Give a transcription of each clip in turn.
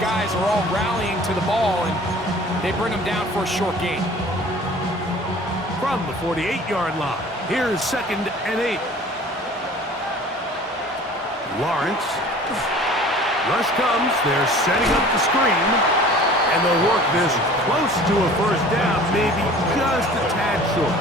guys are all rallying to the ball, and they bring them down for a short gain. From the 48-yard line, here's 2nd and 8. Lawrence. Rush comes. They're setting up the screen. And they'll work this close to a first down, maybe just a tad short.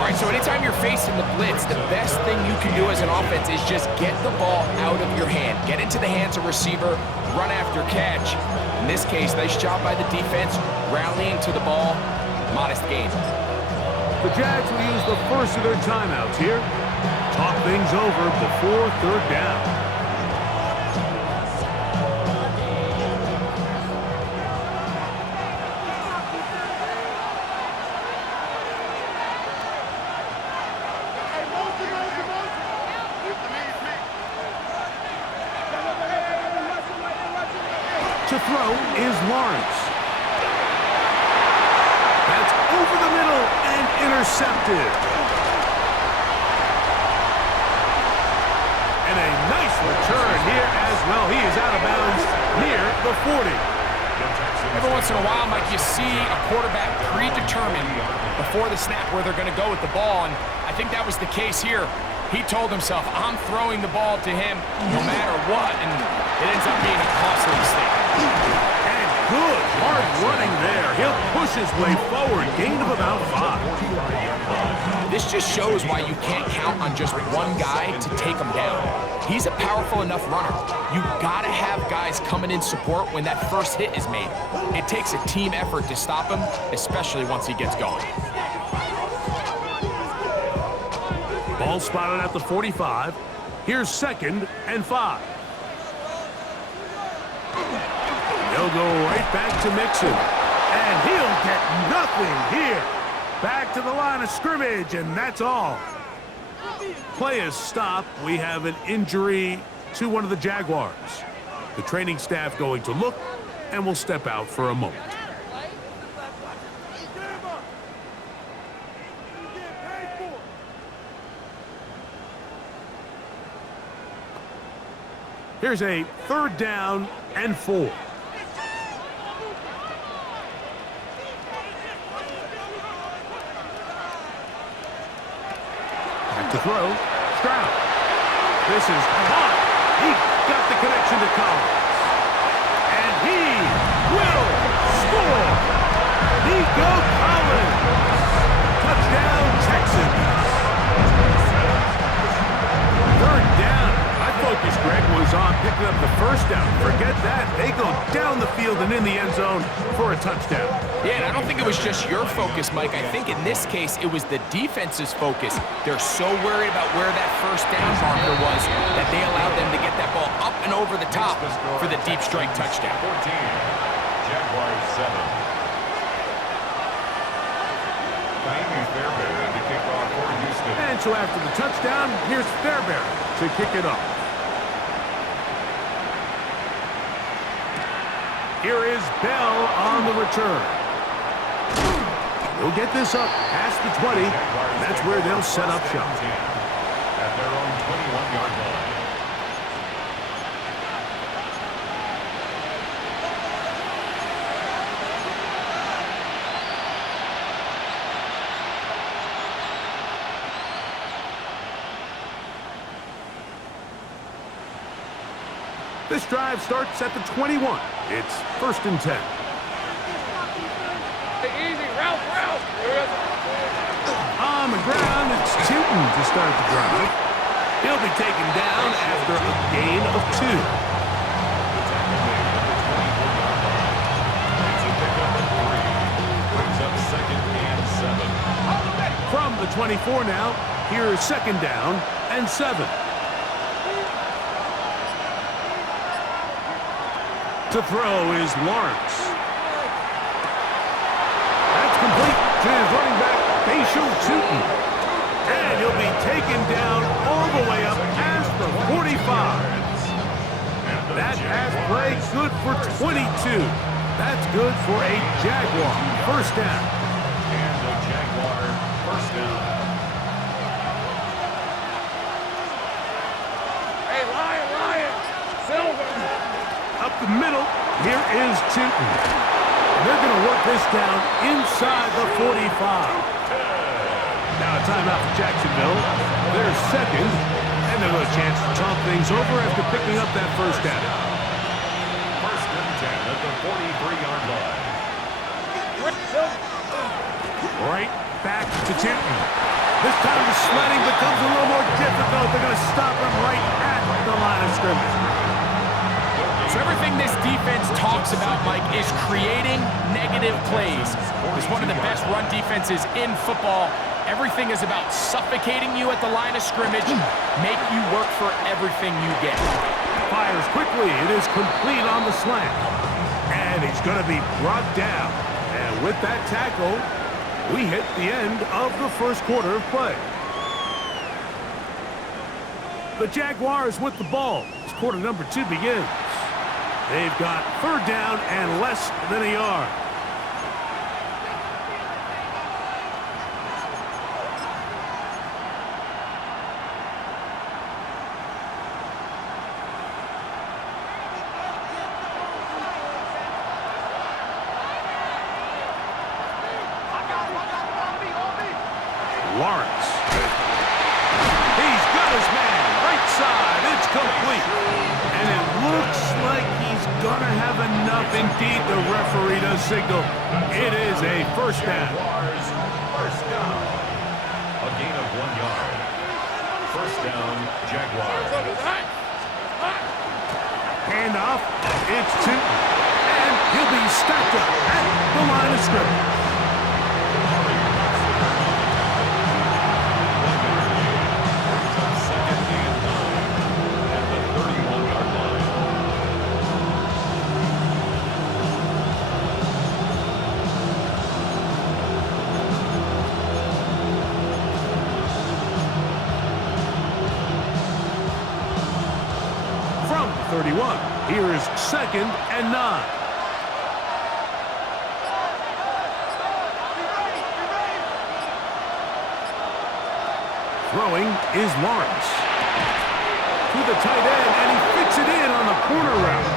All right, so anytime you're facing the blitz, the best thing you can do as an offense is just get the ball out of your hand. Get into the hands of receiver, run after catch. In this case, nice job by the defense, rallying to the ball, modest gain. The Jags will use the first of their timeouts here. Talk things over before 3rd down. To throw is Lawrence. That's over the middle and intercepted. And a nice return here as well. He is out of bounds near the 40. Every once in a while, Mike, you see a quarterback predetermined before the snap where they're going to go with the ball, and I think that was the case here. He told himself, I'm throwing the ball to him no matter what, and it ends up being a costly mistake. And good hard running there. He'll push his way forward. Gain of about 5. This just shows why you can't count on just one guy to take him down. He's a powerful enough runner. You gotta have guys coming in support when that first hit is made. It takes a team effort to stop him, especially once he gets going. Ball spotted at the 45. Here's 2nd and 5. They'll go right back to Mixon. And he'll get nothing here. Back to the line of scrimmage, and that's all. Play is stopped. We have an injury to one of the Jaguars. The training staff going to look, and will step out for a moment. Here's a 3rd down and 4. Back to throw. Stroud. This is caught. He got the connection to Collins. And he will score. Nico Collins. Touchdown, Texans. 3rd down. My focus, Greg, was on picking up the first down. Forget that. They go down the field and in the end zone for a touchdown. Yeah, and I don't think it was just your focus, Mike. I think in this case, it was the defense's focus. They're so worried about where that first down marker was that they allowed them to get that ball up and over the top for the deep strike touchdown. 14, Jaguars 7. Fairbairn to kick off for Houston. And so after the touchdown, here's Fairbairn to kick it off. Here is Bell on the return. He'll get this up past the 20. That's where they'll set up shop. At their own 21-yard line. This drive starts at the 21. It's 1st and 10. Easy, Ralph. On the ground, it's Tootin to start the drive. He'll be taken down after a gain of 2. The tackle made at the 24-yard line. It's a pickup of 3. Brings up 2nd and 7. From the 24 now, here is 2nd down and 7. To throw is Lawrence. That's complete to his running back, Bashal Tootin. And he'll be taken down all the way up past the 45. That pass play good for 22. That's good for a Jaguar first down. And a Jaguar first down. Hey, Lion, Silver. A the middle. Here is Tootin. And they're going to work this down inside the 45. Now a timeout for Jacksonville. Their second. And they'll have a chance to talk things over after picking up that first down. First and 10 at the 43-yard line. Right back to Tootin. This time the sledding becomes a little more difficult. They're going to stop him right at the line of scrimmage. So everything this defense talks about, Mike, is creating negative plays. It's one of the best run defenses in football. Everything is about suffocating you at the line of scrimmage, make you work for everything you get. Fires quickly. It is complete on the slant. And he's going to be brought down. And with that tackle, we hit the end of the first quarter of play. The Jaguars with the ball as quarter number 2 begins. They've got third down and less than a yard. Lawrence. He's got his man. Right side. It's complete. And it looks like he's going to have enough. Indeed, the referee does signal. It is a first down. First down. A gain of 1 yard. First down, Jaguars. Handoff. It's Tootin. And he'll be stacked up at the line of scrimmage. From the 31, here is second and 9. Throwing is Lawrence. To the tight end, and he fits it in on the corner route.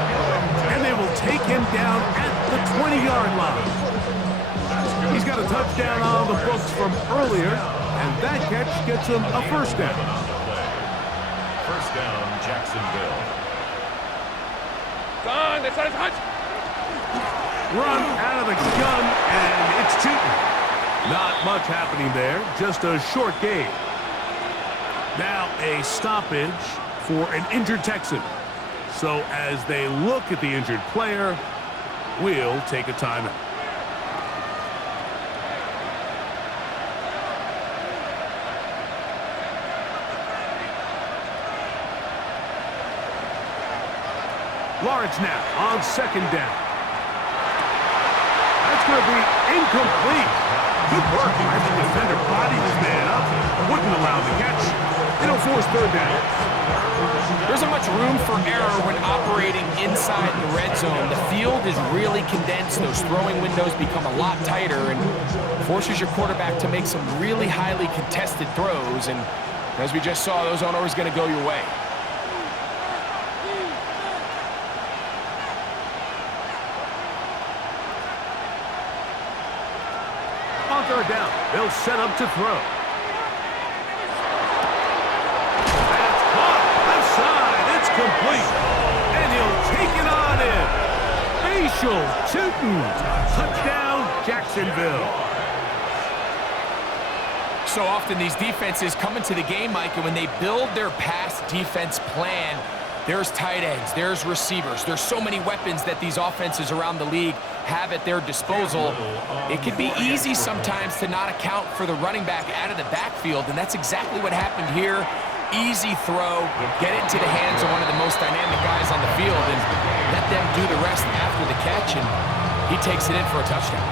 And they will take him down at the 20-yard line. He's got a touchdown on the books from earlier, and that catch gets him a first down. First down, Jacksonville. Run out of the gun, and it's Tootin. Not much happening there, just a short gain. Now a stoppage for an injured Texan. So as they look at the injured player, we'll take a timeout. Lawrence now on second down. That's going to be incomplete. Good work. I think the defender bodied his man up. Wouldn't allow the catch. It'll force third down. There isn't much room for error when operating inside the red zone. The field is really condensed. Those throwing windows become a lot tighter and forces your quarterback to make some really highly contested throws. And as we just saw, those aren't always going to go your way. On third down, they'll set up to throw. That's caught. Left side. It's complete. And he'll take it on in. Facial Tootin. Touchdown, Jacksonville. So often these defenses come into the game, Mike, and when they build their pass defense plan, there's tight ends, there's receivers. There's so many weapons that these offenses around the league have at their disposal. It can be easy sometimes to not account for the running back out of the backfield, and that's exactly what happened here. Easy throw, get it into the hands of one of the most dynamic guys on the field, and let them do the rest after the catch, and he takes it in for a touchdown.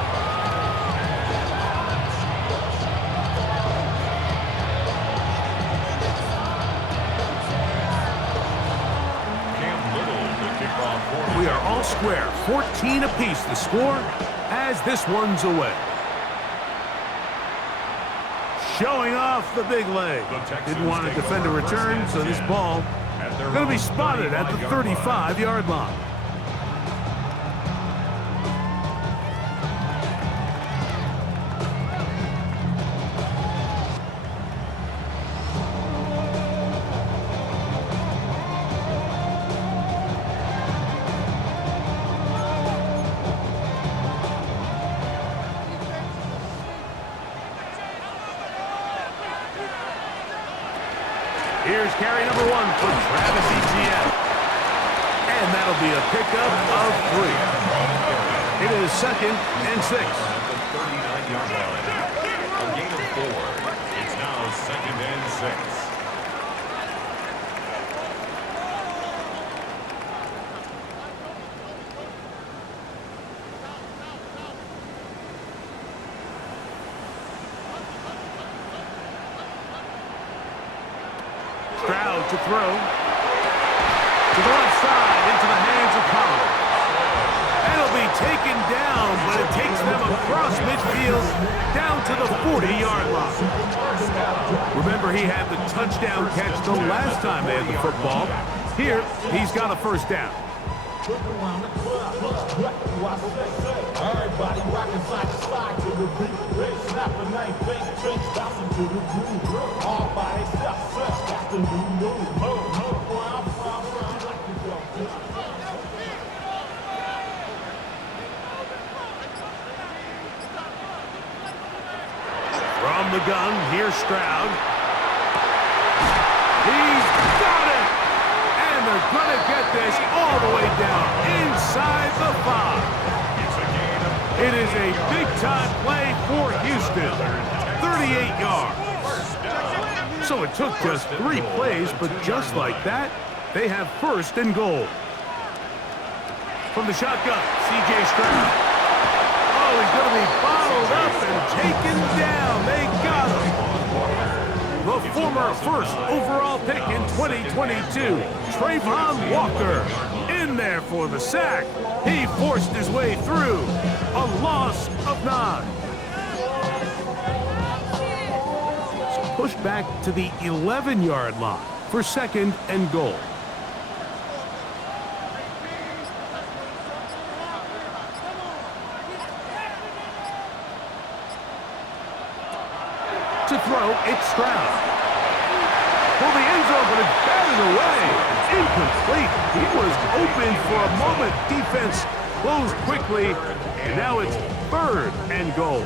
We are all square, 14 apiece the score as this one's away. Showing off the big leg. Didn't want to defend a return, so this ball going to be spotted at the 35-yard line. carry number 1 for Travis Etienne. And that'll be a pickup of 3. It is 2nd and 6. At the 39-yard line. A gain of 4. It's now 2nd and 6. Stroud to throw. To the left side, into the hands of Collins. And it'll be taken down, but it takes them across midfield down to the 40-yard line. Remember, he had the touchdown catch the last time they had the football. Here, he's got a first down. Everybody rocking side to side to the beat. They snap a name, fake drinks, bouncing to the groove. All by themselves, that's the new move. From the gun, here's Stroud. He's got it! And they're going to get this all the way down inside the 5. It is a big-time play for Houston. 38 yards. So it took just 3 plays, but just like that, they have first and goal. From the shotgun, C.J. Stroud. Oh, he's going to be bottled up and taken down. They got him. The former first overall pick in 2022, Trayvon Walker, in there for the sack. He forced his way through. A loss of 9. So pushed back to the 11-yard line for 2nd and goal. To throw, it's Stroud. For the end zone, but it's batted away. Incomplete. He was open for a moment. Defense closed quickly, and now it's 3rd and goal.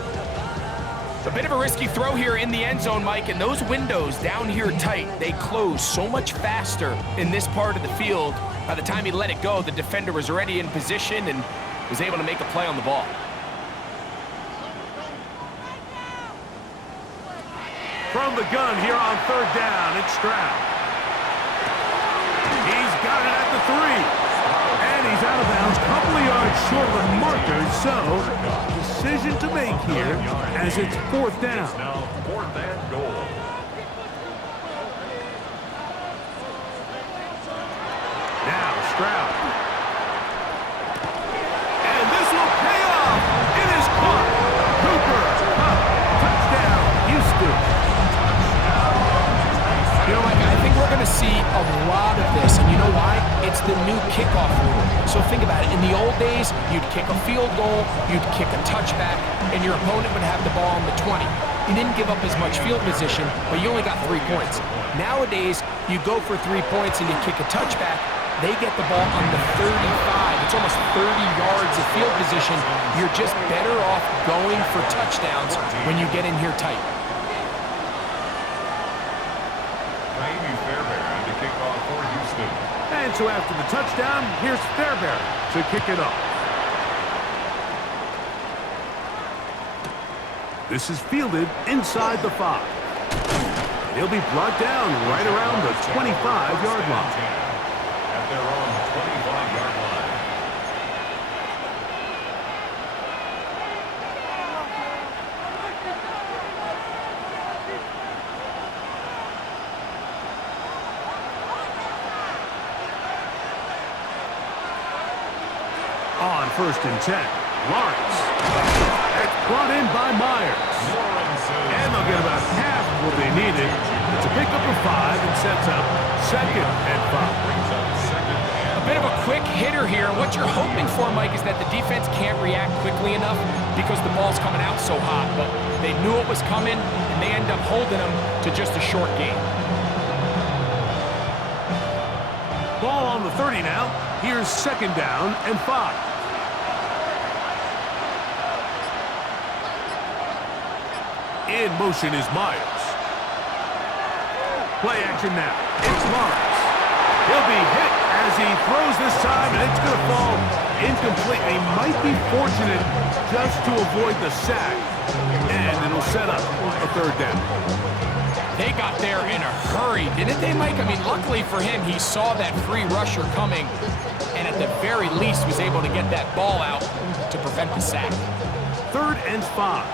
A bit of a risky throw here in the end zone, Mike, and those windows down here tight, they close so much faster in this part of the field. By the time he let it go, the defender was already in position and was able to make a play on the ball. From the gun here on 3rd down, it's Stroud. He's got it at the 3. And he's out of bounds, couple of yards short of the marker, so decision to make here as it's 4th down. Now 4th and goal. Now Stroud. And this will pay off. It is caught. Cooper, touchdown, Houston. You know, Mike, I think we're going to see a lot of this, and you know why? It's the new kickoff rule. So think about it. In the old days, you'd kick a field goal, you'd kick a touchback, and your opponent would have the ball on the 20. You didn't give up as much field position, but you only got 3 points. Nowadays, you go for 3 points and you kick a touchback, they get the ball on the 35. It's almost 30 yards of field position. You're just better off going for touchdowns when you get in here tight. And so after the touchdown, here's Fairbairn to kick it off. This is fielded inside the 5. He'll be brought down right around the 25-yard line. At their own 25-yard line. On 1st and 10, Lawrence. That's brought in by Myers. And they'll get about half of what they needed. It's a pickup of 5 and sets up 2nd and 5. A bit of a quick hitter here. What you're hoping for, Mike, is that the defense can't react quickly enough because the ball's coming out so hot. But they knew it was coming, and they end up holding them to just a short gain. Ball on the 30 now. Here's 2nd down and 5. In motion is Myers. Play action now. It's Lawrence. He'll be hit as he throws this time, and it's going to fall incomplete. He might be fortunate just to avoid the sack, and it'll set up a third down. They got there in a hurry, didn't they, Mike? I mean, luckily for him, he saw that free rusher coming, and at the very least was able to get that ball out to prevent the sack. 3rd and 5.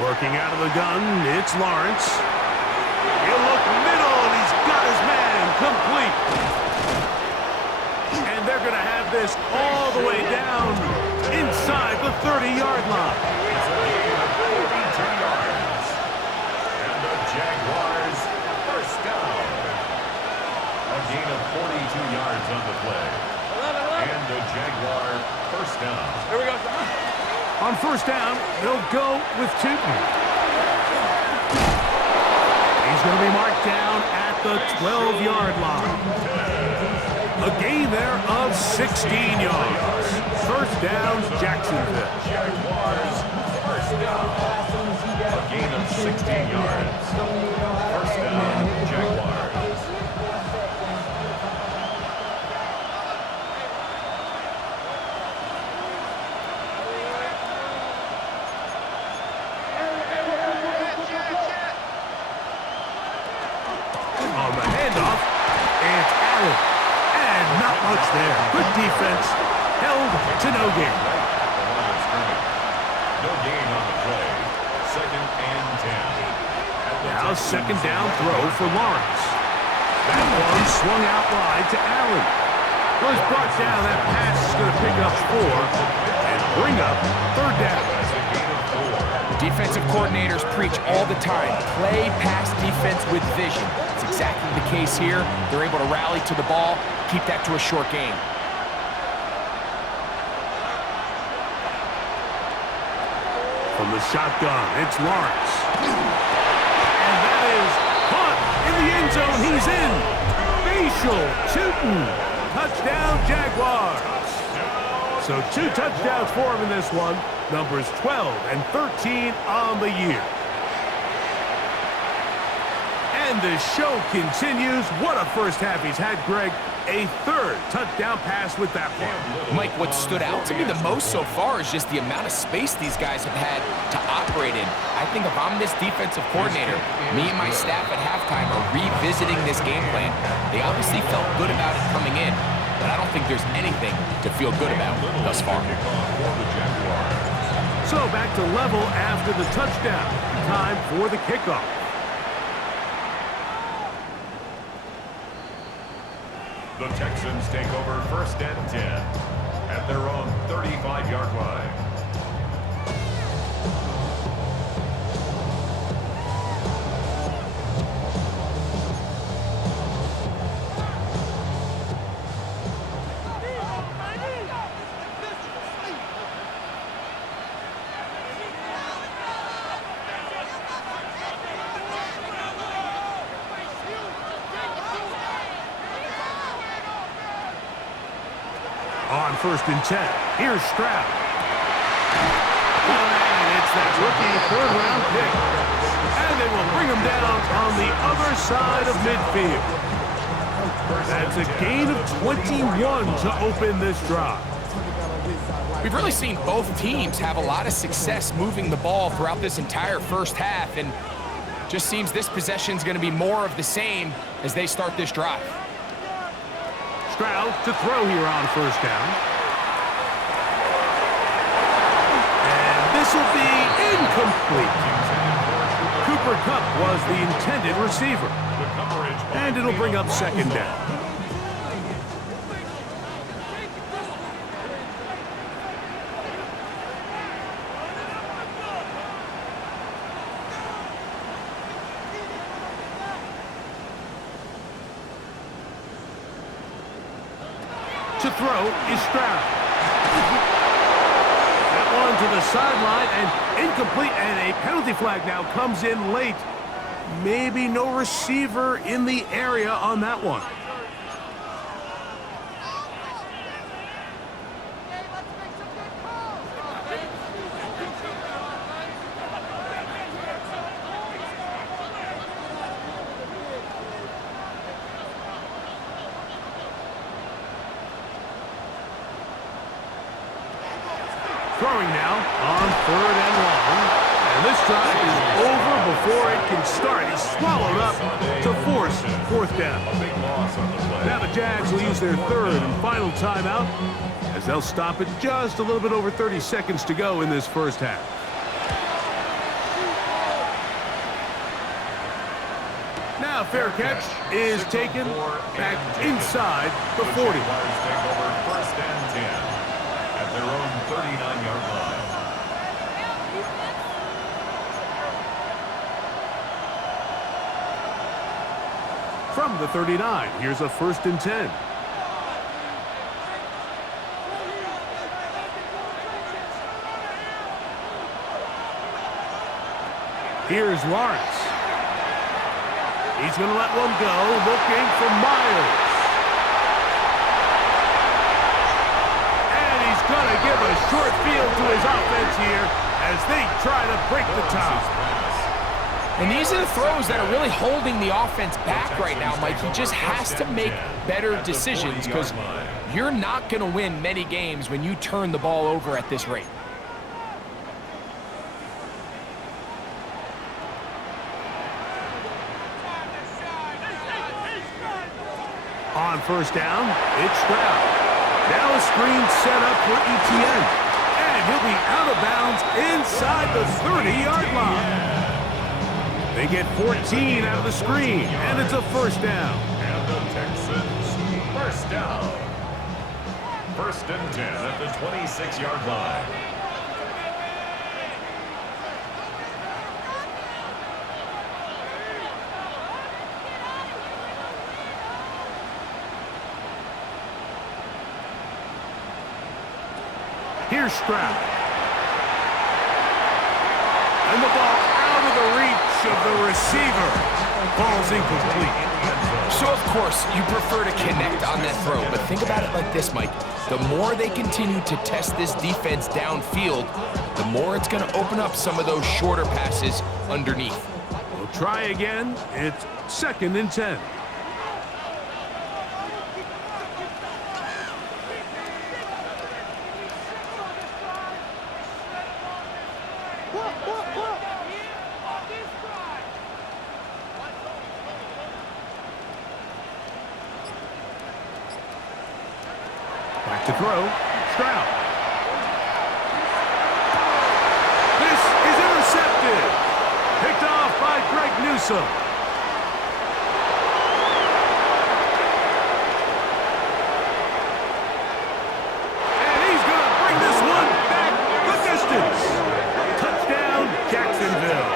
Working out of the gun, it's Lawrence. He'll look middle, and he's got his man complete. And they're going to have this all the way down inside the 30-yard line. It's a gain of 42 yards. And the Jaguars first down. A gain of 42 yards on the play. And the Jaguar first down. Here we go. On first down, they'll go with Tootin. He's going to be marked down at the 12-yard line. A gain there of 16 yards. First down, Jacksonville. Jaguars first down. A gain of 16 yards. First down, Jaguars. On the handoff, it's Allen. And not much there. Good defense. Held to no gain. No gain on the play. 2nd and 10. Now second down throw for Lawrence. That one swung out wide to Allen. Was brought down. That pass is going to pick up 4 and bring up 3rd down. Defensive coordinators preach all the time, play pass defense with vision. It's exactly the case here. They're able to rally to the ball, keep that to a short game. From the shotgun, it's Lawrence. And that is caught in the end zone. He's in. Facial Tootin. Touchdown, Jaguars. So 2 touchdowns for him in this one. Numbers 12 and 13 on the year. And the show continues. What a first half he's had, Greg. A 3rd touchdown pass with that one. Mike, what stood out to me the most so far is just the amount of space these guys have had to operate in. I think if I'm this defensive coordinator, me and my staff at halftime are revisiting this game plan. They obviously felt good about it coming in, but I don't think there's anything to feel good about thus far. So back to level after the touchdown. Time for the kickoff. The Texans take over 1st and 10 at their own 35-yard line. On 1st and 10, here's Stroud. And it's that rookie 3rd-round pick. And they will bring him down on the other side of midfield. That's a gain of 21 to open this drive. We've really seen both teams have a lot of success moving the ball throughout this entire first half, and just seems this possession is going to be more of the same as they start this drive. Stroud to throw here on 1st down. And this will be incomplete. Cooper Kupp was the intended receiver. And it'll bring up 2nd down. To throw is Stroud. That one to the sideline and incomplete, and a penalty flag now comes in late. Maybe no receiver in the area on that one. Throwing now on 3rd and long. And this drive is over before it can start. He's swallowed up to force 4th down. A big loss on the play. Now the Jags will use their 3rd and final timeout as they'll stop it just a little bit over 30 seconds to go in this first half. Now fair catch is taken back inside the 40. Jaguars take over 1st and 10 at their own 39-yard line. From the 39, here's a 1st and 10. Here's Lawrence. He's going to let one go, looking for Myers. And he's going to give a short field to his offense here as they try to break the tie. And these are the throws that are really holding the offense back right now, Mike. He just has to make better decisions because you're not going to win many games when you turn the ball over at this rate. On 1st down, it's Stroud. Now a screen set up for ETN. And he'll be out of bounds inside the 30-yard line. They get 14 out of the screen, and it's a 1st down. And the Texans, 1st down. 1st and 10 at the 26-yard line. Here's Stroud. And the ball out of the reach of the receiver. Ball's incomplete. So, of course, you prefer to connect on that throw, but think about it like this, Mike. The more they continue to test this defense downfield, the more it's going to open up some of those shorter passes underneath. We'll try again. It's 2nd and 10. Back to throw. Stroud. This is intercepted. Picked off by Greg Newsome. And he's going to bring this one back the distance. Touchdown, Jacksonville.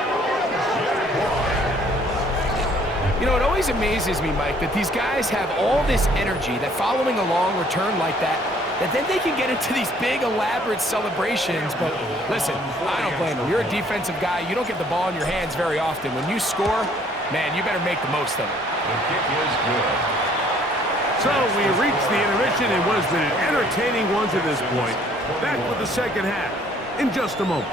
You know, it always amazes me, Mike, that these guys have all this energy, that following a long return like that then they can get into these big, elaborate celebrations. But listen, I don't blame them. You're a defensive guy. You don't get the ball in your hands very often. When you score, man, you better make the most of it. The kick is good. So we reached the intermission and what has been an entertaining one to this point. Back with the second half in just a moment.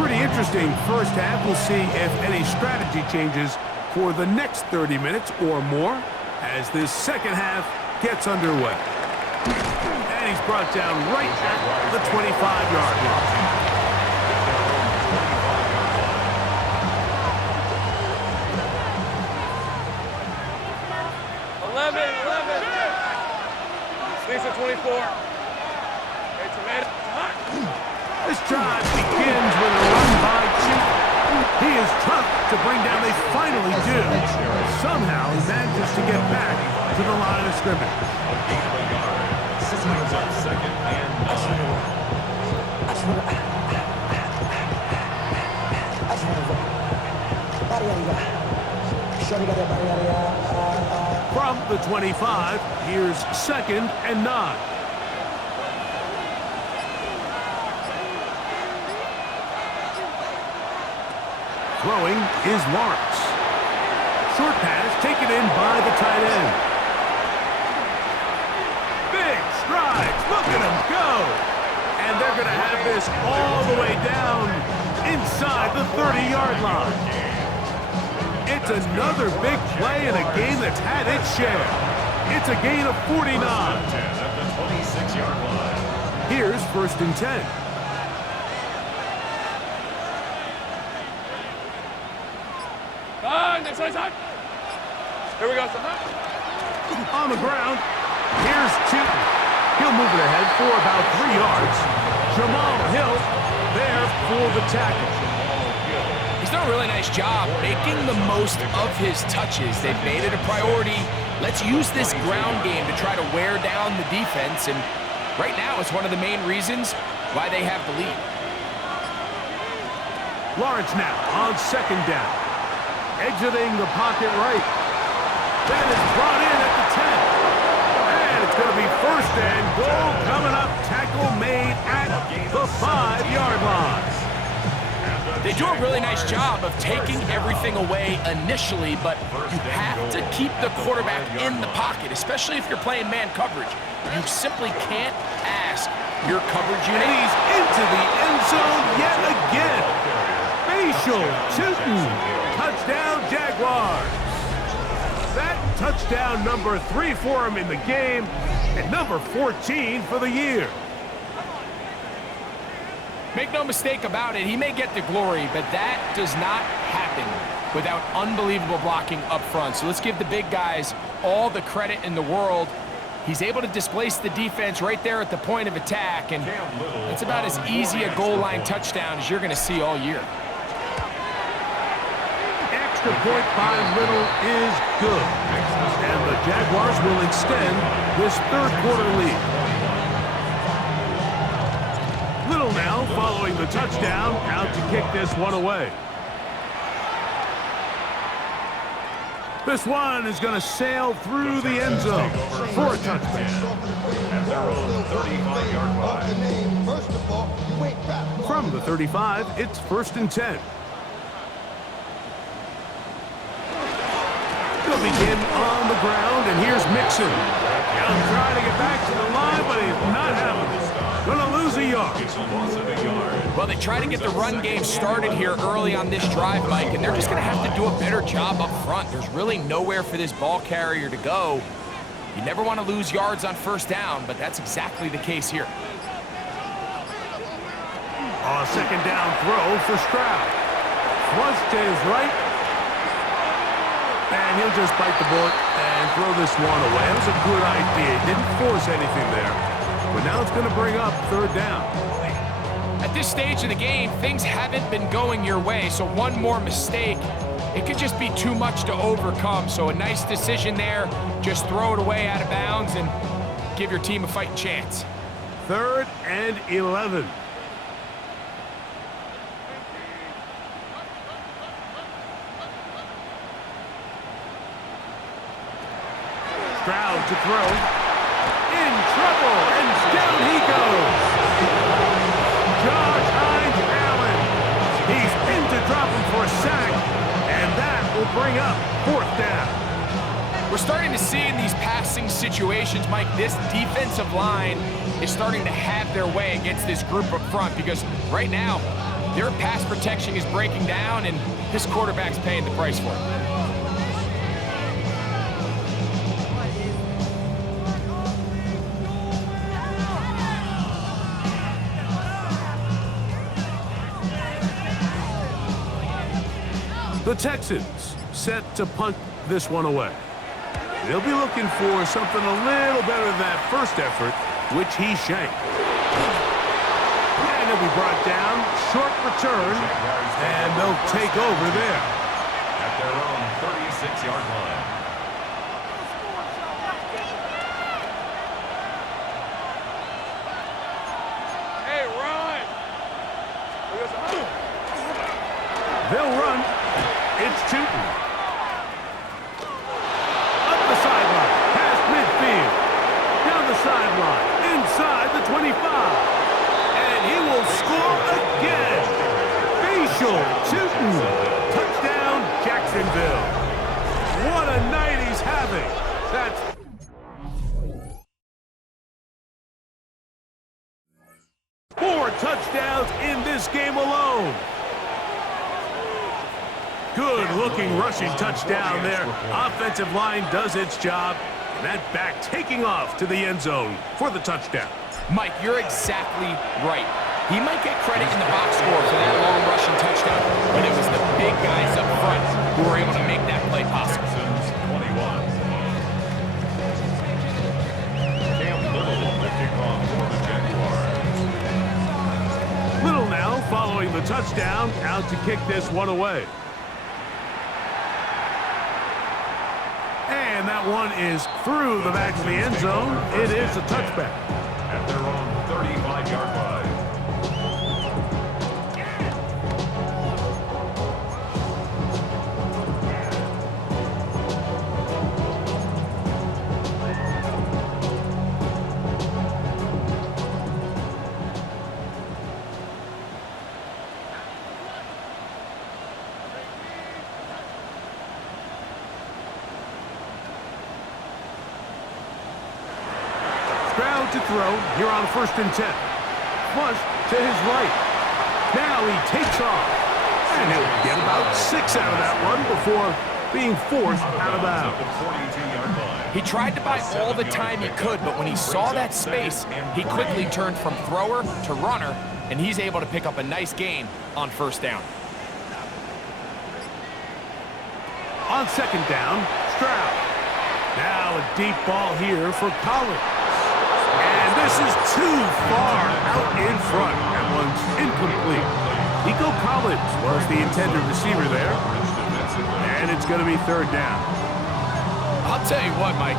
Pretty interesting first half. We'll see if any strategy changes for the next 30 minutes or more as this second half gets underway. And he's brought down right at the 25-yard line. Lisa 24. This drive begins with a run by Chief. He is tough to bring down. They finally do. Somehow he manages to get back to the line of scrimmage. Second and 9. From the 25, here's 2nd and 9. Throwing is Lawrence. Short pass taken in by the tight end. Big strides. Look at him go. And they're going to have this all the way down inside the 30-yard line. It's another big play in a game that's had its share. It's a gain of 49. At the 26-yard line. Here's 1st and 10. Next side. Here we go, son. On the ground, here's Tootin. He'll move it ahead for about 3 yards. Jamal Hill there for the tackle. He's done a really nice job making the most of his touches. They've made it a priority. Let's use this ground game to try to wear down the defense, and right now it's one of the main reasons why they have the lead. Lawrence now on 2nd down. Exiting the pocket right. That is brought in at the 10. And it's going to be 1st and goal coming up. Tackle made at the 5-yard line. They do a really nice job of taking everything away initially, but you have to keep the quarterback in the pocket, especially if you're playing man coverage. You simply can't ask your coverage unit. And he's into the end zone yet again. Facial Tootin. Touchdown, Jaguars. That touchdown number 3 for him in the game, and number 14 for the year. Make no mistake about it, he may get the glory, but that does not happen without unbelievable blocking up front. So let's give the big guys all the credit in the world. He's able to displace the defense right there at the point of attack, and it's about as easy a goal line touchdown as you're going to see all year. Extra point by Little is good, and the Jaguars will extend this 3rd quarter lead. Little now following the touchdown, out to kick this one away. This one is going to sail through the end zone for a touchdown. At their own 35-yard line. From the 35, it's 1st and 10. He'll begin on the ground, and here's Mixon. Now trying to get back to the line, but he's not having it. Gonna lose a yard. Well, they try to get the run game started here early on this drive, Mike, and they're just going to have to do a better job up front. There's really nowhere for this ball carrier to go. You never want to lose yards on 1st down, but that's exactly the case here. A 2nd down throw for Stroud. Flush to his right. And he'll just bite the bullet and throw this one away. It was a good idea. He didn't force anything there. But now it's going to bring up 3rd down. At this stage of the game, things haven't been going your way, so one more mistake, it could just be too much to overcome. So a nice decision there. Just throw it away out of bounds and give your team a fighting chance. 3rd and 11. Stroud to throw. In trouble, and down he goes. Josh Hines Allen. He's in to drop him for a sack, and that will bring up 4th down. We're starting to see in these passing situations, Mike, this defensive line is starting to have their way against this group up front, because right now, their pass protection is breaking down, and this quarterback's paying the price for it. The Texans set to punt this one away. They'll be looking for something a little better than that first effort, which he shanked. And he'll be brought down, short return, and they'll take over there. At their own 36-yard line. Hey, run! They'll run. It's Tootin. Up the sideline, past midfield. Down the sideline, inside the 25. And he will score again. Facial Tootin. Touchdown, Jacksonville. What a night he's having. That's 4 touchdowns in this game alone. Good-looking rushing touchdown there. Offensive line does its job. And that back taking off to the end zone for the touchdown. Mike, you're exactly right. He might get credit in the box score for that long rushing touchdown, but it was the big guys up front who were able to make that play possible. 21. Cam Little, the kickoff for the Jaguars. Little now following the touchdown, out to kick this one away. And that one is through the back of the end zone. It is a touchback. At their own 35-yard line. Stroud to throw here on 1st and 10. Flush to his right. Now he takes off. And he'll get about 6 out of that one before being forced out of bounds. He tried to buy all the time he could, but when he saw that space, he quickly turned from thrower to runner, and he's able to pick up a nice gain on 1st down. On 2nd down, Stroud. Now a deep ball here for Collins. And this is too far out in front. That one's incomplete. Nico Collins was the intended receiver there. And it's going to be 3rd down. I'll tell you what, Mike,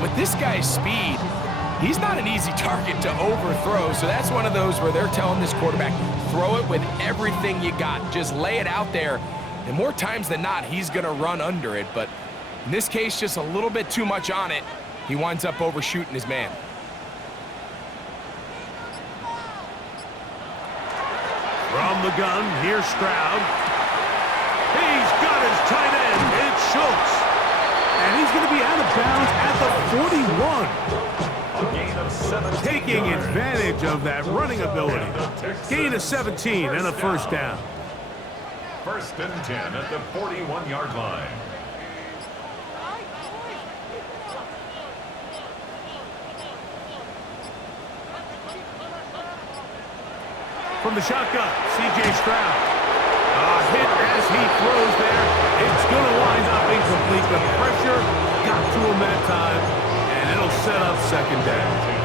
with this guy's speed, he's not an easy target to overthrow, so that's one of those where they're telling this quarterback, throw it with everything you got. Just lay it out there, and more times than not, he's going to run under it. But in this case, just a little bit too much on it. He winds up overshooting his man. From the gun, here's Stroud. He's got his tight end. It's Schultz. And he's going to be out of bounds at the 41. A gain of 17 Taking yards. advantage of that running ability. Gain of 17 and a 1st down. 1st and 10 at the 41-yard line. From the shotgun, C.J. Stroud. A hit as he throws there. It's going to wind up incomplete. The pressure got to him that time, and it'll set up 2nd down.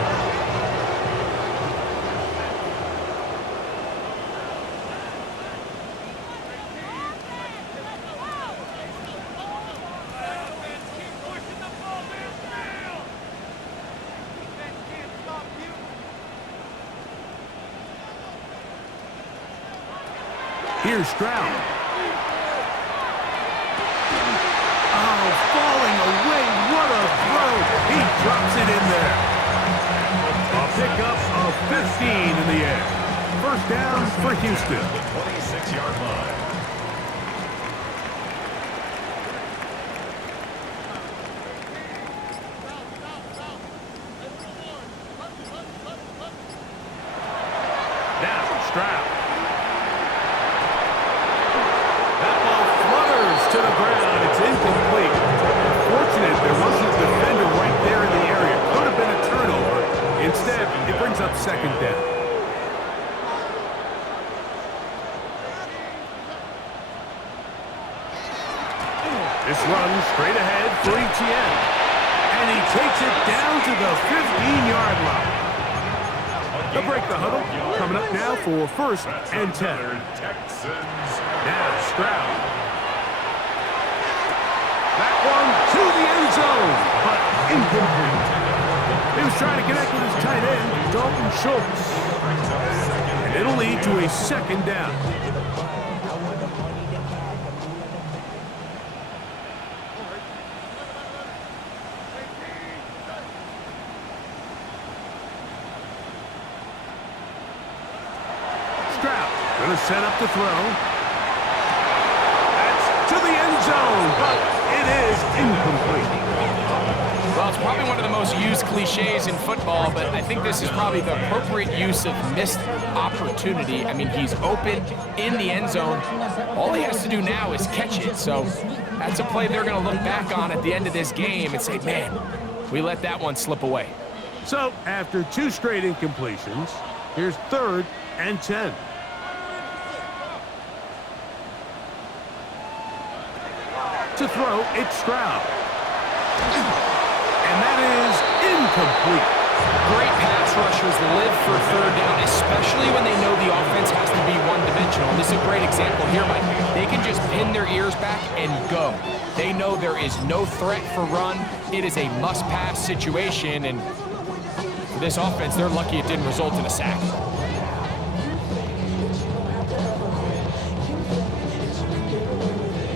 Here's Stroud. Oh, falling away. What a throw. He drops it in there. A pickup of 15 in the air. 1st down for Houston. 26-yard line. Now Stroud. To the ground, it's incomplete. Fortunate there wasn't a defender right there in the area. Could have been a turnover. Instead, it brings up 2nd down. This run straight ahead for Etienne. And he takes it down to the 15-yard line. They'll break the huddle. Coming up now for 1st and 10. Texans. Now Stroud. That one to the end zone, but incomplete. He was trying to connect with his tight end, Dalton Schultz. And it'll lead to a 2nd down. Stroud going to set up the throw. That's to the end zone, but it is incomplete. Well, it's probably one of the most used cliches in football, but I think this is probably the appropriate use of missed opportunity. I mean, he's open in the end zone. All he has to do now is catch it. So that's a play they're going to look back on at the end of this game and say, man, we let that one slip away. So after 2 straight incompletions, here's 3rd and 10. To throw, it's Stroud. And that is incomplete. Great pass rushers live for 3rd down, especially when they know the offense has to be one-dimensional. This is a great example here, Mike. They can just pin their ears back and go. They know there is no threat for run. It is a must-pass situation, and for this offense, they're lucky it didn't result in a sack.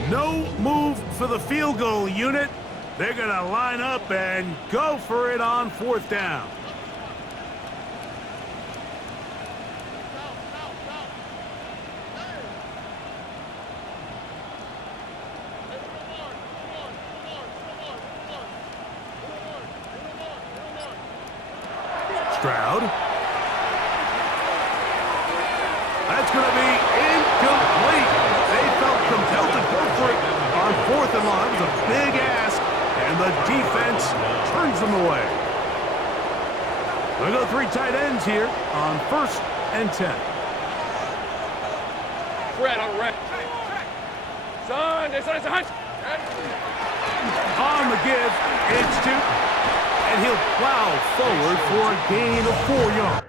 No move for the field goal unit. They're going to line up and go for it on 4th down. Stroud. That's going to be incomplete. They felt compelled to go for it on 4th and long. That was a big ask, and the defense turns them away. We'll go 3 tight ends here on 1st and 10. Fred on red. Son, it's a hunch. On the give, it's 2. And he'll plow forward for a gain of 4 yards.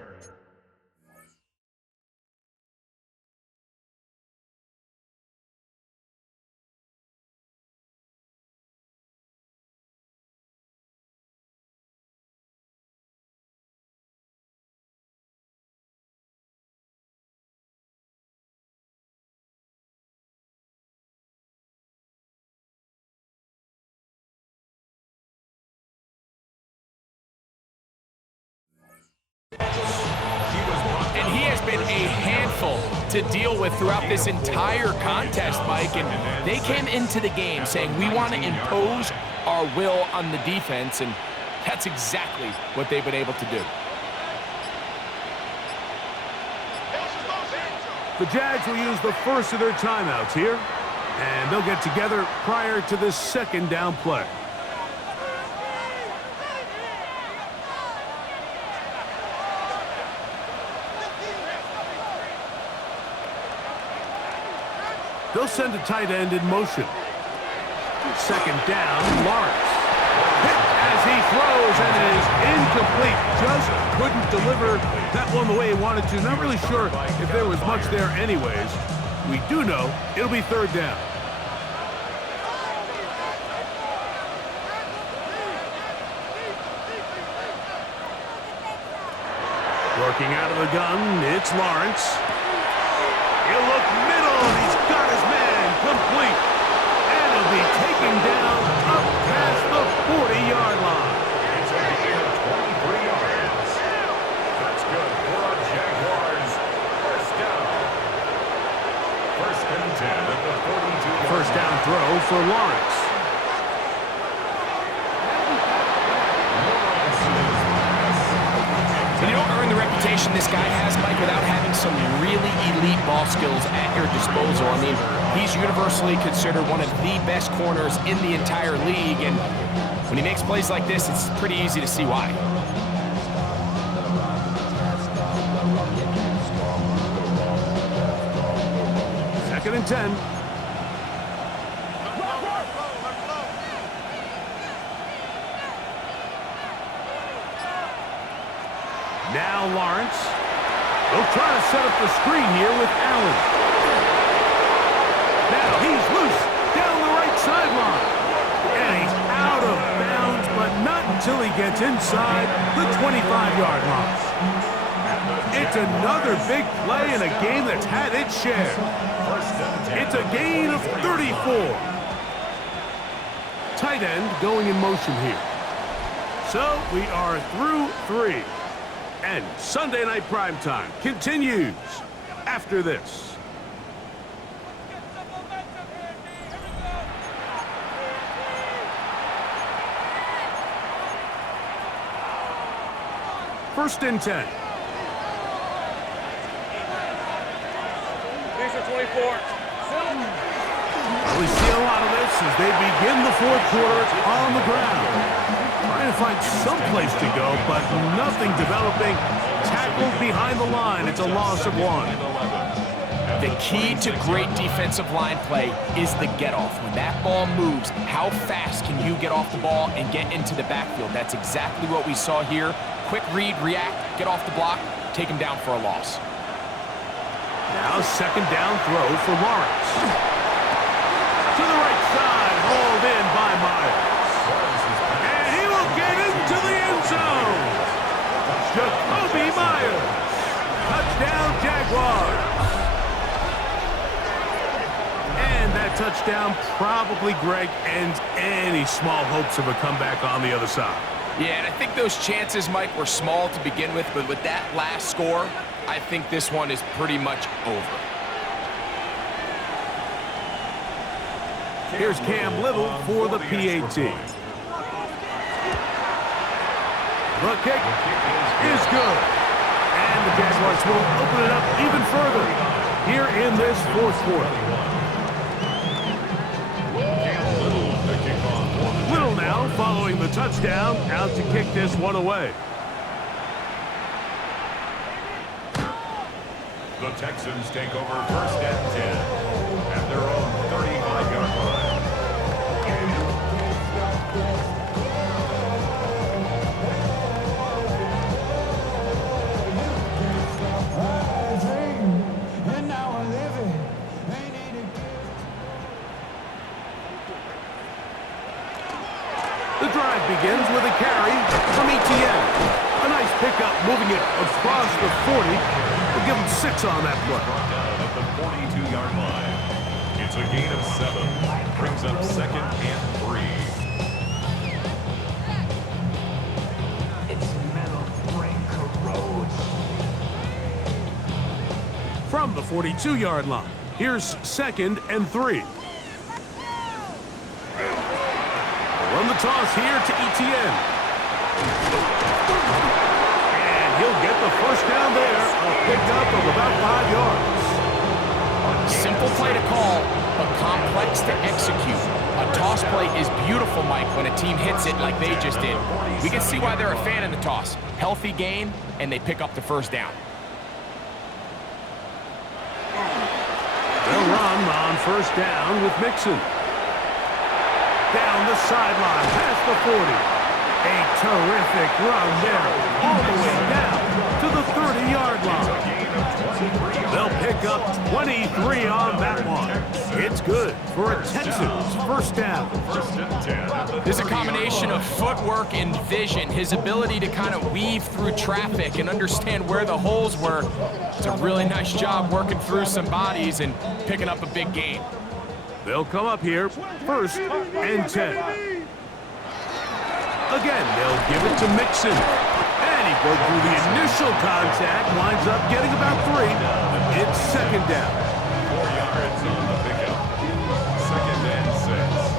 And he has been a handful to deal with throughout this entire contest, Mike. And they came into the game saying, we want to impose our will on the defense, and that's exactly what they've been able to do. The Jags will use the first of their timeouts here, and they'll get together prior to the 2nd down play. They'll send a tight end in motion. 2nd down, Lawrence. Hit as he throws, and it is incomplete. Just couldn't deliver that one the way he wanted to. Not really sure if there was much there anyways. We do know it'll be 3rd down. Working out of the gun, it's Lawrence. He'll look middle, and he's got his man complete. And he'll be taken down up past the 40-yard line. It's a gain of 23 yards. That's good for a Jaguars 1st down. 1st and 10 at the 42. First down throw for Lawrence. And you don't earn the reputation this guy has, Mike, without having some really elite ball skills at your disposal. I mean, he's universally considered one of the best corners in the entire league, and when he makes plays like this, it's pretty easy to see why. Second and 10. Now Lawrence. He'll try to set up the screen here with Allen. Now he's loose down the right sideline. And he's out of bounds, but not until he gets inside the 25-yard line. It's another big play in a game that's had its share. It's a gain of 34. Tight end going in motion here. So we are through 3. And Sunday Night Primetime continues after this. First and 10. These are 24. We see a lot of this as they begin the fourth quarter on the ground. Trying to find some place to go, but nothing developing. Tackled behind the line. It's a loss of 1. The key to great defensive line play is the get-off. When that ball moves, how fast can you get off the ball and get into the backfield? That's exactly what we saw here. Quick read, react, get off the block, take him down for a loss. Now second down throw for Lawrence. To the right side, hauled in by Myers. And he will get into the end zone. Jacoby Myers. Touchdown, Jaguars. And that touchdown probably, Greg, ends any small hopes of a comeback on the other side. Yeah, and I think those chances, Mike, were small to begin with, but with that last score, I think this one is pretty much over. Here's Cam Little for the PAT. The kick is good. And the Jaguars will open it up even further here in this fourth quarter. Little now following the touchdown, out to kick this one away. The Texans take over first and 10 at their own 35-yard line. The drive begins with a carry from Etienne. A nice pickup moving it across the 40. We'll give him 6 on that play. Brought down at the 42-yard line. It's a gain of 7. Brings up second and 3. It's metal brain corrodes. From the 42-yard line, here's second and 3. Run the toss here to Etienne. And he'll get the first down there. A pickup of about 5 yards. Simple play to call, but complex to execute. A toss play is beautiful, Mike, when a team hits it like they just did. We can see why they're a fan of the toss. Healthy gain, and they pick up the first down. They'll run on first down with Mixon. Down the sideline, past the 40. A terrific run there, all the way down to the 30-yard line. They'll pick up 23 on that one. It's good for a Texans first down. There's a combination of footwork and vision, his ability to kind of weave through traffic and understand where the holes were. It's a really nice job working through some bodies and picking up a big gain. They'll come up here, first and 10. Again, they'll give it to Mixon. And he broke through the initial contact, winds up getting about 3. It's second down. 4 yards on the pickup. Second and 6.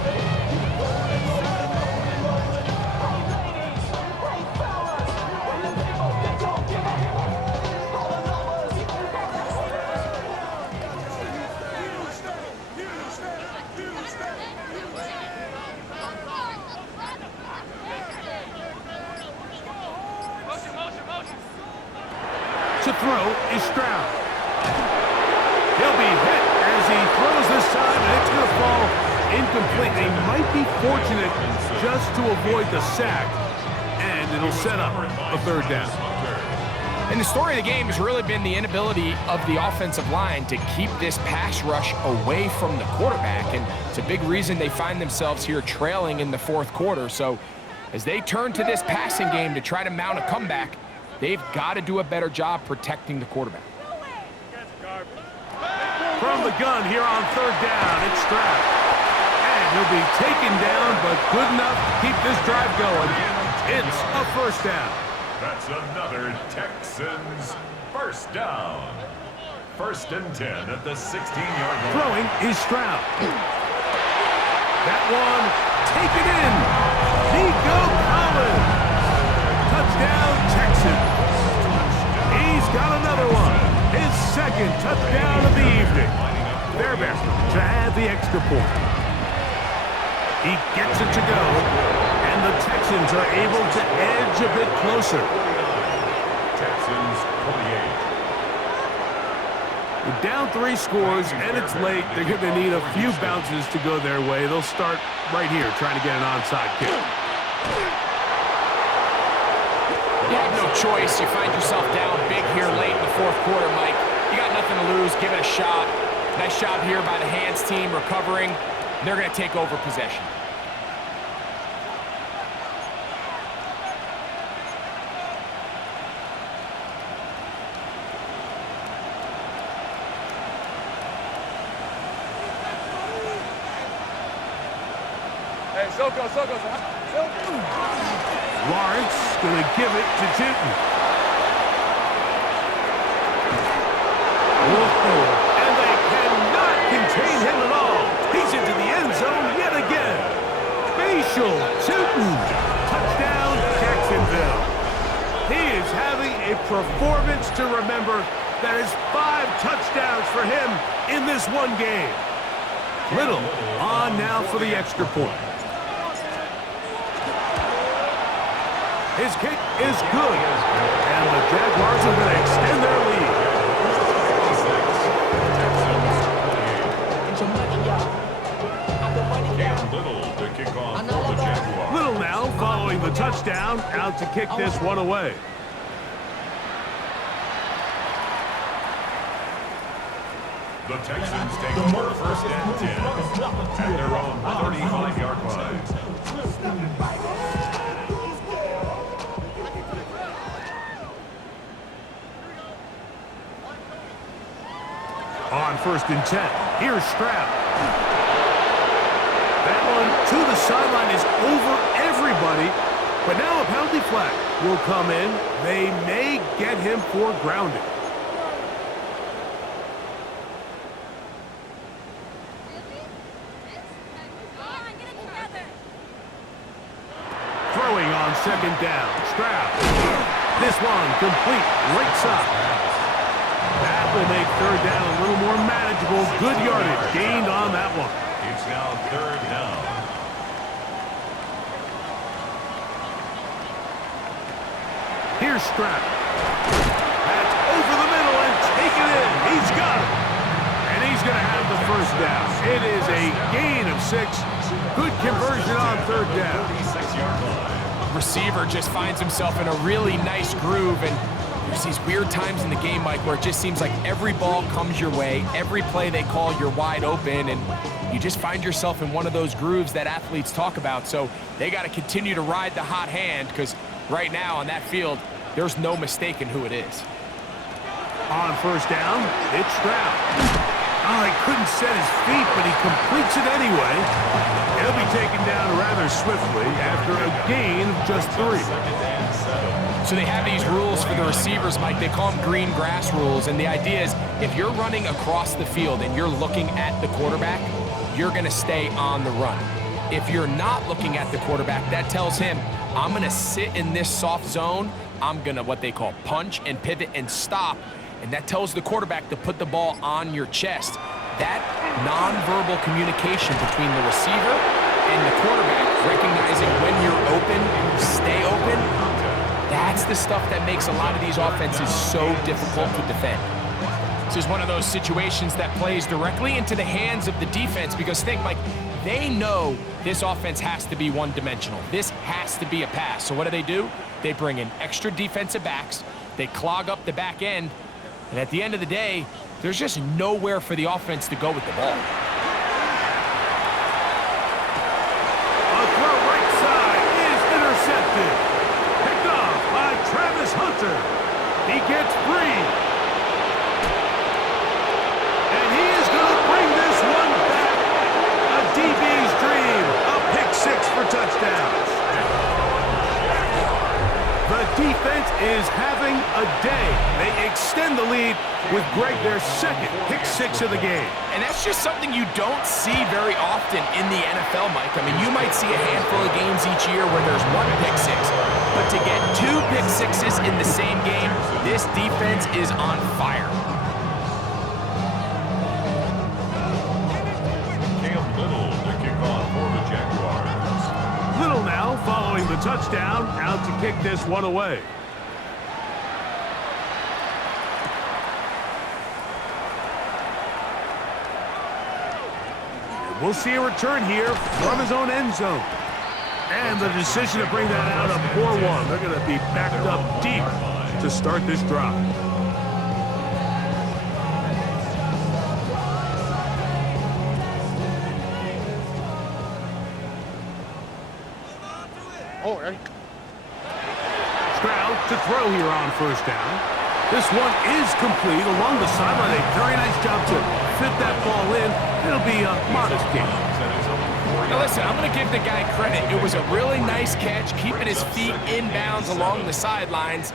To throw is Stroud. He'll be hit as he throws this time, and it's going to fall incomplete. They might be fortunate just to avoid the sack, and it'll set up a third down. And the story of the game has really been the inability of the offensive line to keep this pass rush away from the quarterback, and it's a big reason they find themselves here trailing in the fourth quarter. So as they turn to this passing game to try to mount a comeback, they've got to do a better job protecting the quarterback. From the gun here on third down, it's Stroud. And he'll be taken down, but good enough to keep this drive going. It's a first down. That's another Texans first down. First and 10 at the 16-yard line. Throwing is Stroud. That one taken in. Nico Collins. Touchdown, Texans. second touchdown of the evening. Fairbairn to add the extra point. He gets it to go, and the Texans are able to edge a bit closer. Texans 28. We're down 3 scores, and it's late. They're going to need a few bounces to go their way. They'll start right here, trying to get an onside kick. You have no choice. You find yourself down big here late in the fourth quarter, Mike. You got nothing to lose. Give it a shot. Nice job here by the hands team recovering. They're going to take over possession. Hey, Soko. Lawrence going to give it to Tootin. And they cannot contain him at all. He's into the end zone yet again. Facial Tootin. Touchdown, Jacksonville. He is having a performance to remember. That is 5 touchdowns for him in this one game. Little on now for the extra point. His kick is good, and the Jaguars are going to extend their lead. Little to kick off for the Jaguars. Little now following the touchdown, out to kick this one away. The Texans take over first and 10 at their own 35-yard line. On first and 10, here's Stroud. That one to the sideline is over everybody, but now a penalty flag will come in. They may get him for grounding. Throwing on second down, Stroud. This one complete, right side. That will make third down a little more manageable. Good yardage gained on that one. It's now third down. Here's Stroud. That's over the middle and taken in. He's got it. And he's going to have the first down. It is a gain of 6. Good conversion on third down. 36-yard line. Receiver just finds himself in a really nice groove, and there's these weird times in the game, Mike, where it just seems like every ball comes your way, every play they call, you're wide open, and you just find yourself in one of those grooves that athletes talk about. So they got to continue to ride the hot hand, because right now on that field, there's no mistaking who it is. On first down, it's Stroud. Oh, he couldn't set his feet, but he completes it anyway. He'll be taken down rather swiftly after a gain of just 3. So they have these rules for the receivers, Mike. They call them green grass rules, and the idea is if you're running across the field and you're looking at the quarterback, you're going to stay on the run. If you're not looking at the quarterback, that tells him, I'm going to sit in this soft zone. I'm going to what they call punch and pivot and stop, and that tells the quarterback to put the ball on your chest. That nonverbal communication between the receiver and the quarterback, recognizing when you're open, stay open, that's the stuff that makes a lot of these offenses so difficult to defend. This is one of those situations that plays directly into the hands of the defense, because think, Mike, they know this offense has to be one-dimensional. This has to be a pass. So what do? They bring in extra defensive backs. They clog up the back end. And at the end of the day, there's just nowhere for the offense to go with the ball. A throw right side is intercepted. Picked off by Travis Hunter. He gets free. And he is going to bring this one back. A DB's dream. A pick 6 for touchdowns. The defense is having a day. They extend the lead with Greg, their second pick 6 of the game. And that's just something you don't see very often in the NFL, Mike. I mean, you might see a handful of games each year where there's 1 pick 6. But to get 2 pick 6s in the same game, this defense is on fire. Little to kick off for the Jaguars. Little now following the touchdown, out to kick this one away. We'll see a return here from his own end zone. And the decision to bring that out, a poor one. They're going to be backed up deep to start this drive. Stroud to throw here on first down. This one is complete along the sideline. A very nice job to fit that ball in. It'll be a modest gain. Now listen, I'm going to give the guy credit. It was a really nice catch, keeping his feet inbounds along the sidelines.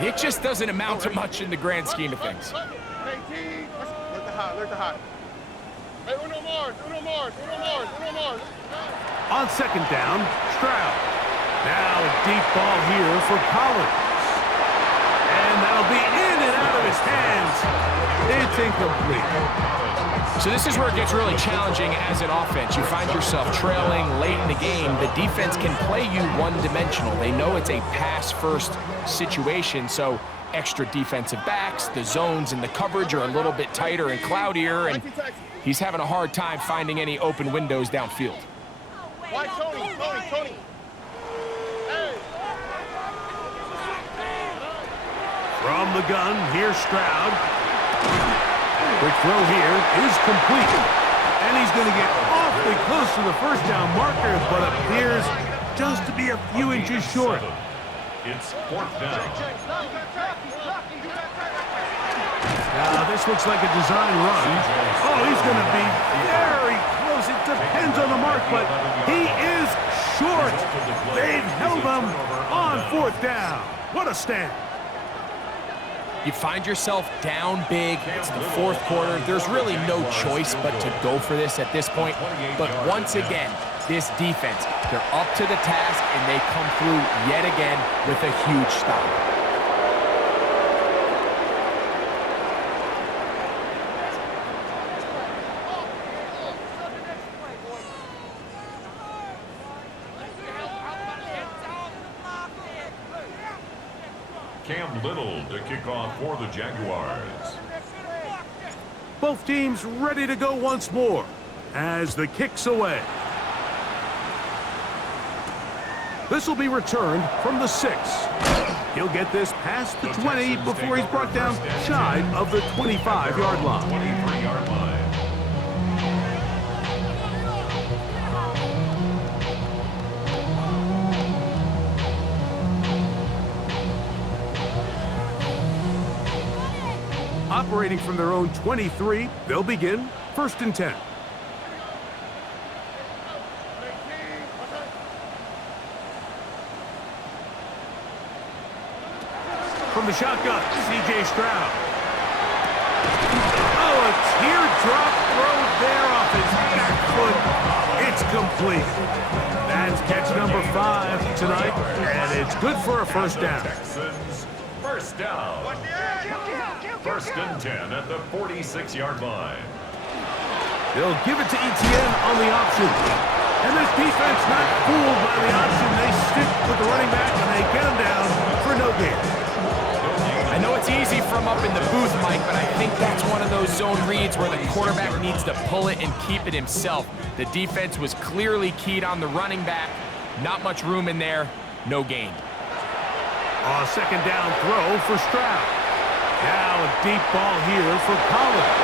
It just doesn't amount to much in the grand scheme of things. On second down, Stroud. Now a deep ball here for Collins. And that'll be in and out of his hands. It's incomplete. So this is where it gets really challenging as an offense. You find yourself trailing late in the game. The defense can play you one-dimensional. They know it's a pass-first situation, so extra defensive backs, the zones and the coverage are a little bit tighter and cloudier, and he's having a hard time finding any open windows downfield. Why, Tony? Hey. From the gun, here's Stroud. Quick throw here is complete. And he's going to get awfully close to the first down marker, but appears just to be a few inches short. It's fourth down. Now, this looks like a design run. Oh, he's going to be very close. It depends on the mark, but he is short. They've held him on fourth down. What a stand. You find yourself down big. It's the fourth quarter. There's really no choice but to go for this at this point. But once again, this defense, they're up to the task, and they come through yet again with a huge stop. Cam Little to kick off for the Jaguars. Both teams ready to go once more as the kick's away. This will be returned from the 6. He'll get this past the 20 before he's brought down shy of the 25-yard line. 23-yard line. Operating from their own 23, they'll begin 1st and 10. From the shotgun, C.J. Stroud. Oh, a teardrop throw there off his back foot. It's complete. That's catch number 5 tonight, and it's good for a first down. Texans, first down. 1st and 10 at the 46-yard line. They'll give it to Etienne on the option. And this defense not fooled by the option. They stick with the running back, and they get him down for no gain. I know it's easy from up in the booth, Mike, but I think that's one of those zone reads where the quarterback needs to pull it and keep it himself. The defense was clearly keyed on the running back. Not much room in there. No gain. A second down throw for Stroud. Now a deep ball here for Collins.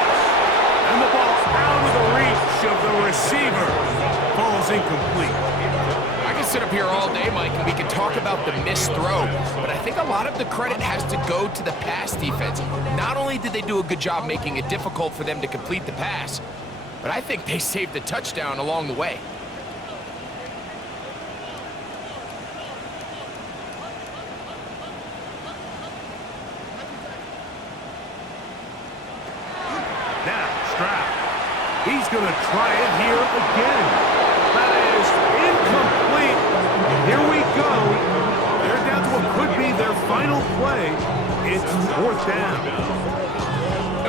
And the ball out of the reach of the receiver. Falls incomplete. I can sit up here all day, Mike, and we can talk about the missed throw, but I think a lot of the credit has to go to the pass defense. Not only did they do a good job making it difficult for them to complete the pass, but I think they saved the touchdown along the way. Now, Stroud. He's going to try it here again. That is incomplete. Here we go. They're down to what could be their final play. It's 4th down.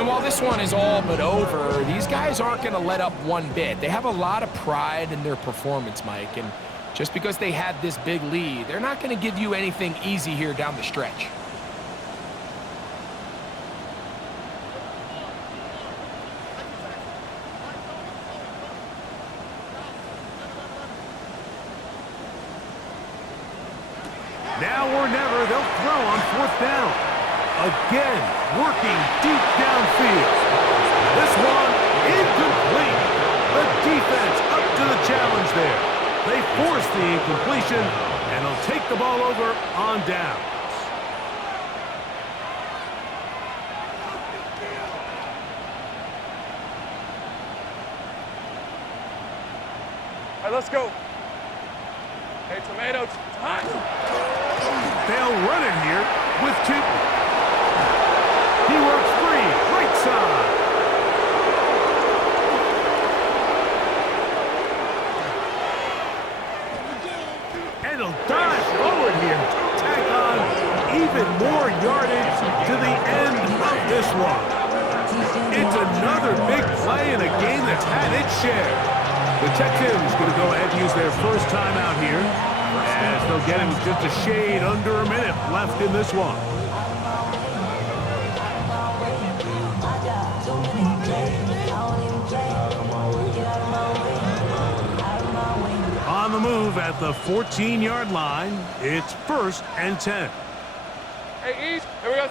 And while this one is all but over, these guys aren't going to let up one bit. They have a lot of pride in their performance, Mike, and just because they had this big lead, they're not going to give you anything easy here down the stretch. Now or never, they'll throw on 4th down. Again, working deep downfield. This one, incomplete. The defense up to the challenge there. They force the incompletion, and they'll take the ball over on downs. All right, let's go. Hey, tomatoes, time. They'll run it here with Tootin. He works free, right side. And he'll dive forward here. Tack on even more yardage to the end of this one. It's another big play in a game that's had its share. The Texans going to go ahead and use their first timeout here, as they'll get him with just a shade under a minute left in this one. On the move at the 14-yard line, it's 1st and 10. Hey, East, here we go.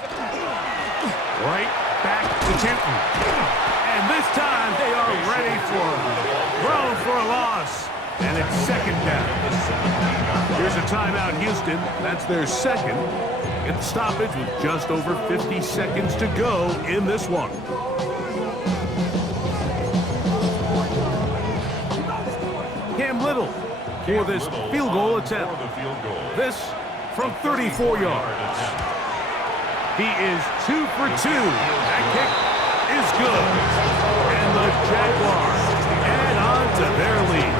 Right back to Tinton. And this time they are ready for him. Thrown for a loss. And it's 2nd down. Here's a timeout, Houston. That's their 2nd. Get the stoppage with just over 50 seconds to go in this one. Cam Little for this field goal attempt. This from 34 yards. He is 2 for 2. That kick is good. And the Jaguars add on to their lead.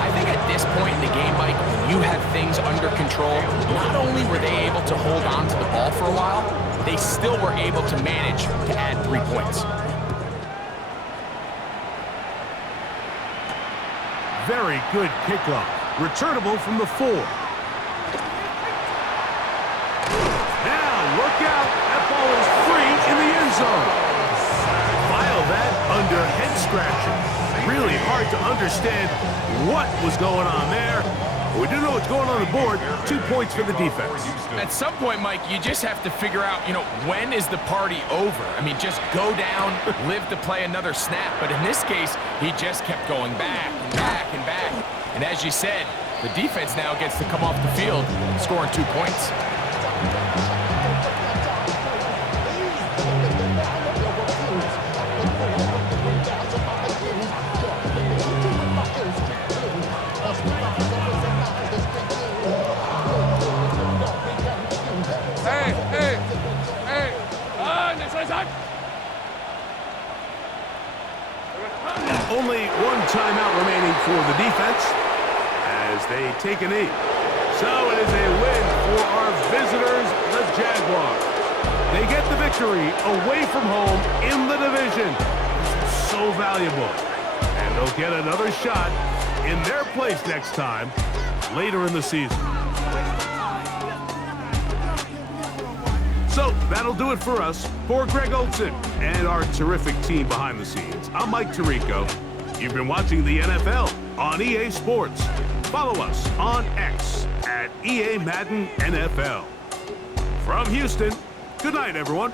I think at this point in the game, Mike, when you have things under control, not only were they able to hold on to the ball for a while, they still were able to manage to add 3 points. Very good kickoff. Returnable from the 4. Now, look out. That ball is free in the end zone. File that under head scratching. Really hard to understand what was going on there. We do know what's going on the board. 2 points for the defense. At some point, Mike, you just have to figure out, when is the party over? I mean, just go down, live to play another snap. But in this case, he just kept going back and back and back. And as you said, the defense now gets to come off the field, scoring 2 points. Only one timeout remaining for the defense as they take a knee. So it is a win for our visitors, the Jaguars. They get the victory away from home in the division. This is so valuable. And they'll get another shot in their place next time later in the season. So that'll do it for us. For Greg Olson and our terrific team behind the scenes, I'm Mike Tirico. You've been watching the NFL on EA Sports. Follow us on X at EA Madden NFL. From Houston, good night, everyone.